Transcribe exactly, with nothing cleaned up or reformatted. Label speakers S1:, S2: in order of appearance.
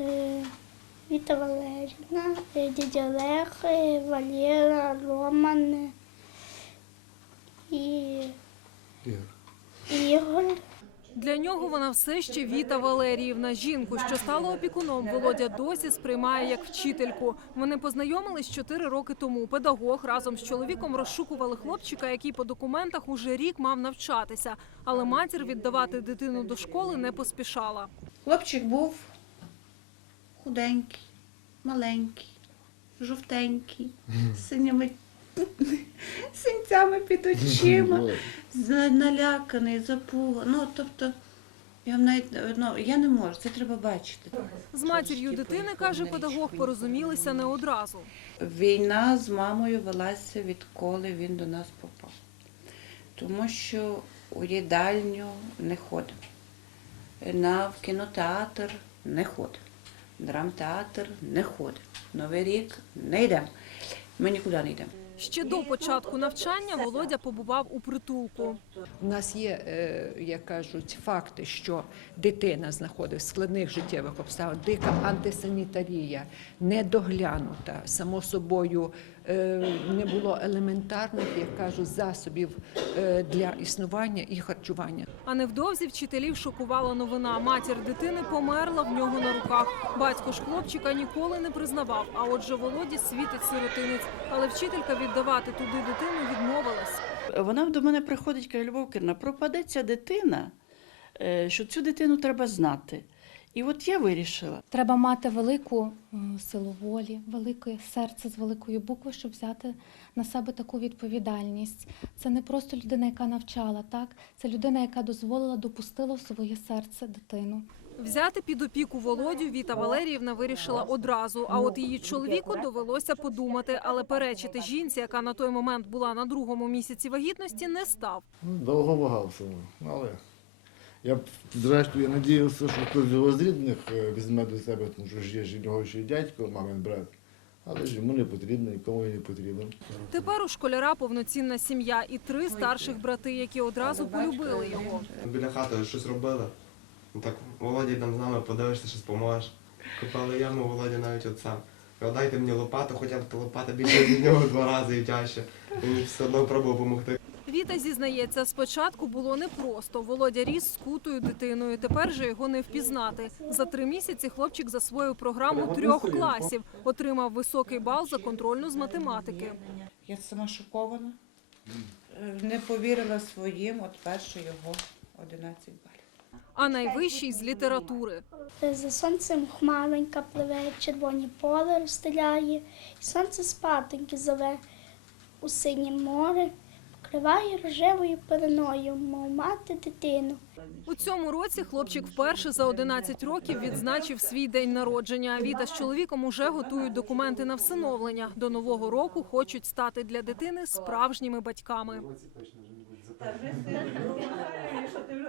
S1: е, Віта Валерівна, е, дядя Олег, е, Валера, Роман е, і Ігор.
S2: Для нього вона все ще Віта Валеріївна. Жінку, що стала опікуном, Володя досі сприймає як вчительку. Вони познайомились чотири роки тому. Педагог разом з чоловіком розшукували хлопчика, який по документах уже рік мав навчатися. Але матір віддавати дитину до школи не поспішала.
S3: Хлопчик був худенький, маленький, жовтенький, з синіми синцями під очима, наляканий, запуганий. Ну, тобто, я вам навіть, ну, я не можу, це треба бачити.
S2: З матір'ю дитини, каже педагог, порозумілися не одразу.
S3: Війна з мамою велася, відколи він до нас попав. Тому що у їдальню не ходимо, на в кінотеатр не ходимо, драмтеатр не ходимо, Новий рік не йдемо, ми нікуди не йдемо.
S2: Ще до початку навчання Володя побував у притулку.
S4: У нас є, як кажуть, факти, що дитина знаходиться в складних життєвих обставин, дика антисанітарія, недоглянута, само собою не було елементарних, як кажуть, засобів для існування і харчування.
S2: А невдовзі вчителів шокувала новина. Матір дитини померла в нього на руках. Батько ж хлопчика ніколи не признавав, а отже Володі світить сиротинець. Але вчителька віддавати туди дитину відмовилась.
S5: Вона до мене приходить, каже: Любов Кирилівна, пропадеться дитина, що цю дитину треба знати. І от я вирішила.
S6: Треба мати велику силу волі, велике серце з великої букви, щоб взяти на себе таку відповідальність. Це не просто людина, яка навчала, так? Це людина, яка дозволила, допустила в своє серце дитину.
S2: Взяти під опіку Володю Віта Валеріївна вирішила одразу, а от її чоловіку довелося подумати, але перечити жінці, яка на той момент була на другому місяці вагітності, не став.
S7: Довго вагався, але я, зрештою, надіявся, що хтось з його з рідних візьме до себе, тому що ж є ж його ще й дядько, мамин брат. Але ж йому не потрібно, нікому він не потрібен.
S2: Тепер у школяра повноцінна сім'я і три старших брати, які одразу полюбили його.
S8: Біля хати щось робили. Так, Володя, там з нами подивишся, щось поможеш. Копали яму, Володя навіть от сам. Дайте мені лопату, хоча б та лопата більше від нього два рази і тяжче. Він все одно пробував допомогти.
S2: Віта зізнається, спочатку було непросто. Володя ріс з кутою дитиною, тепер же його не впізнати. За три місяці хлопчик засвоїв програму трьох класів, отримав високий бал за контрольну з математики.
S3: Я сама шокована, не повірила своїм, от перше його одинадцять балів.
S2: А найвищий з літератури.
S1: За сонцем хмаренька пливе, червоні поле розстеляє, і сонце спатоньки зове у синє море, покриває рожевою пеленою, мов мати дитину.
S2: У цьому році хлопчик вперше за одинадцять років відзначив свій день народження. Віта з чоловіком уже готують документи на всиновлення. До Нового року хочуть стати для дитини справжніми батьками.